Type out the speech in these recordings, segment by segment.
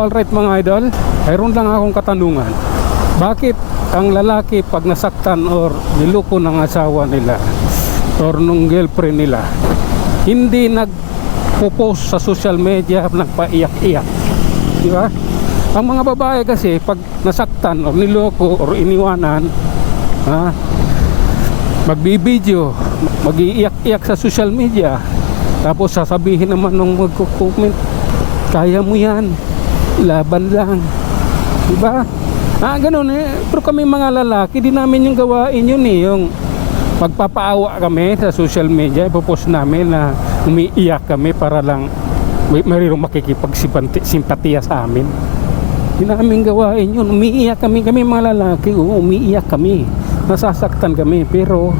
Alright mga idol, mayroon lang akong katanungan. Bakit ang lalaki pag nasaktan or niloko ng asawa nila or nung girlfriend nila, hindi nagpo-post sa social media, nagpaiyak-iyak? Di ba? Ang mga babae kasi pag nasaktan or niloko or iniwanan, magbibideo, mag-iiyak-iyak sa social media, tapos sasabihin naman nung magko-comment, kaya mo yan, laban lang, diba? Ganun eh. Pero kami mga lalaki, di namin yung gawain yun eh, yung magpapaawa kami sa social media, ipopost namin na umiiyak kami para lang mayroong makikipagsimpatiya sa amin. Di namin gawain yun. Umiiyak kami mga lalaki, umiiyak kami, nasasaktan kami, pero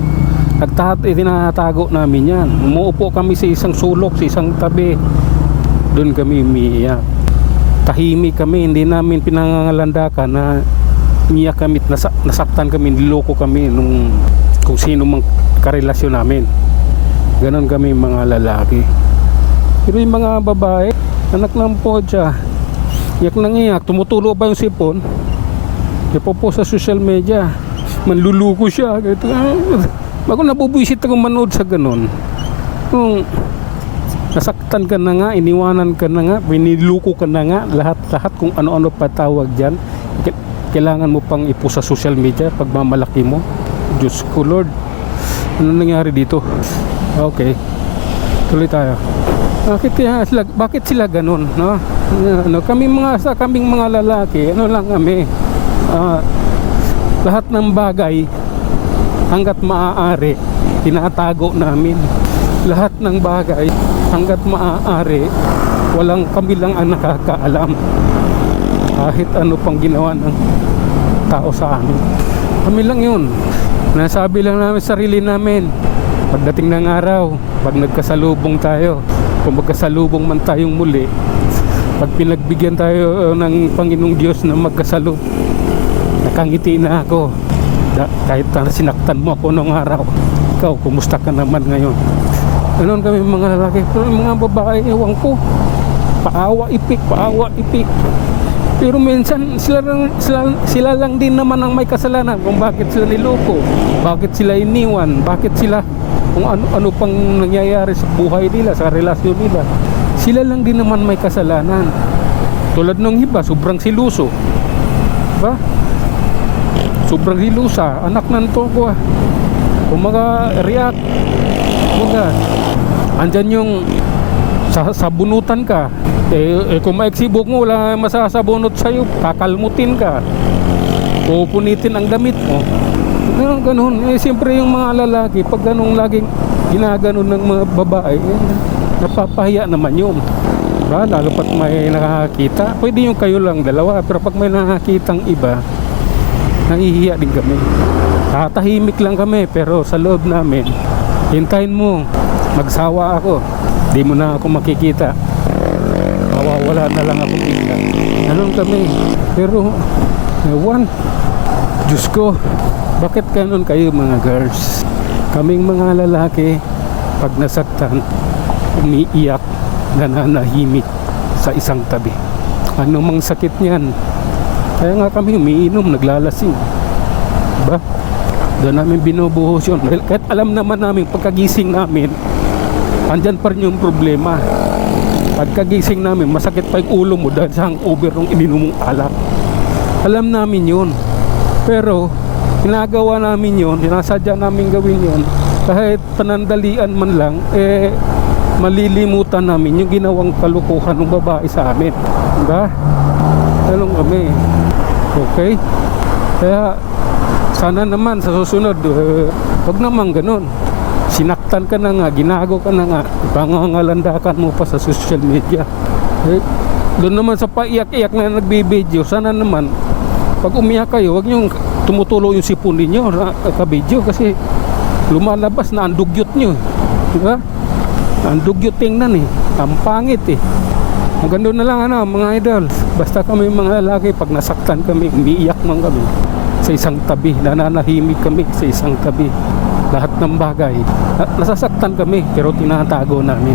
tinatago namin yan. Umuupo kami sa isang sulok, sa isang tabi, doon kami umiiyak. Tahimik kami, hindi namin pinangangalandakan na umiyak kami, nasaktan kami, niloko kami nung kung sino mang karelasyon namin. Ganon kami mga lalaki. Pero yung mga babae, anak ng podya, iyak nang iyak, tumutulo pa yung sipon, ipopost sa social media, manluluko siya. Bago nabubwisit akong manood sa ganon. Kung nasaktan ka na nga, iniwanan ka na nga, biniluko ka na nga, lahat kung ano-ano pa tawag dyan, kailangan mo pang ipost sa social media, pagmamalaki mo. Diyos ko Lord, ano nangyari dito? Okay, tuloy tayo. Bakit sila ganun, no? Kaming mga lalaki, ano lang kami, lahat ng bagay hanggat maaari tinatago namin. Lahat ng bagay hanggat maaari walang kami lang ang nakakaalam, kahit ano pang ginawa ng tao sa amin. Kami lang yun, nasabi lang namin sarili namin. Pagdating ng araw, pag nagkasalubong tayo, kung magkasalubong man tayong muli, pag pinagbigyan tayo ng Panginoong Diyos na magkasalub, nakangiti na ako, kahit sinaktan mo ako nung araw. Ikaw, kumusta ka naman ngayon? Ganon kami mga lalaki. Pero mga babae, ewan ko, paawa ipik. Pero minsan sila lang din naman ang may kasalanan kung bakit sila niloko, bakit sila iniwan, bakit sila kung ano pang nangyayari sa buhay nila, sa relasyon nila. Sila lang din naman may kasalanan. Tulad nung iba, sobrang siluso, diba? Sobrang silusa, anak ng toko. Kung react, andyan yung sabunutan ka, kung maiksibok mo, wala masasabunot sa'yo, kakalmutin ka, pupunitin ang damit mo. Ganun. Siyempre yung mga lalaki, pag ganun laging ginaganon ng mga babae, napapahiya naman yun, diba? Lalo pat may nakakita. Pwede yung kayo lang dalawa, pero pag may nakakitang iba, nahihiya din kami. Tahimik lang kami, pero sa loob namin, hintayin mo, magsawa ako, di mo na ako makikita, mawawala na lang ako bigla. Ganun kami. Pero ewan, Diyos ko, bakit ganun kayo mga girls? Kaming mga lalaki, pag nasaktan, umiiyak, nananahimik sa isang tabi. Ano mang sakit niyan, kaya nga kami umiinom, naglalasing, diba? Doon namin binubuhos yun. Kahit alam naman namin, pagkagising namin, andyan pa rin yung problema. Pagkagising namin, masakit pa yung ulo mo dahil sa hangover nung ininom mong alak. Alam namin yun, pero ginagawa namin yun, sinasadya namin gawin yun, kahit panandalian man lang, malilimutan namin yung ginawang kalukuhan ng babae sa amin, diba? Talong kami. Okay, kaya sana naman sa susunod, wag naman ganun. Sinaktan ka na nga, ginago ka na nga, pangangalandakan mo pa sa social media. Doon naman sa paiyak-iyak na nagbibideo, sana naman pag umiyak kayo, wag nyo tumutulo yung sipon ninyo na kabidyo, kasi lumalabas na ang dugyot nyo, diba? Ang dugyot tingnan ang pangit Maganda na lang mga idol. Basta kami mga lalaki, pag nasaktan kami, umiiyak man kami sa isang tabi, nananahimik kami sa isang tabi. Lahat ng bagay, nasasaktan kami, pero tinatago namin.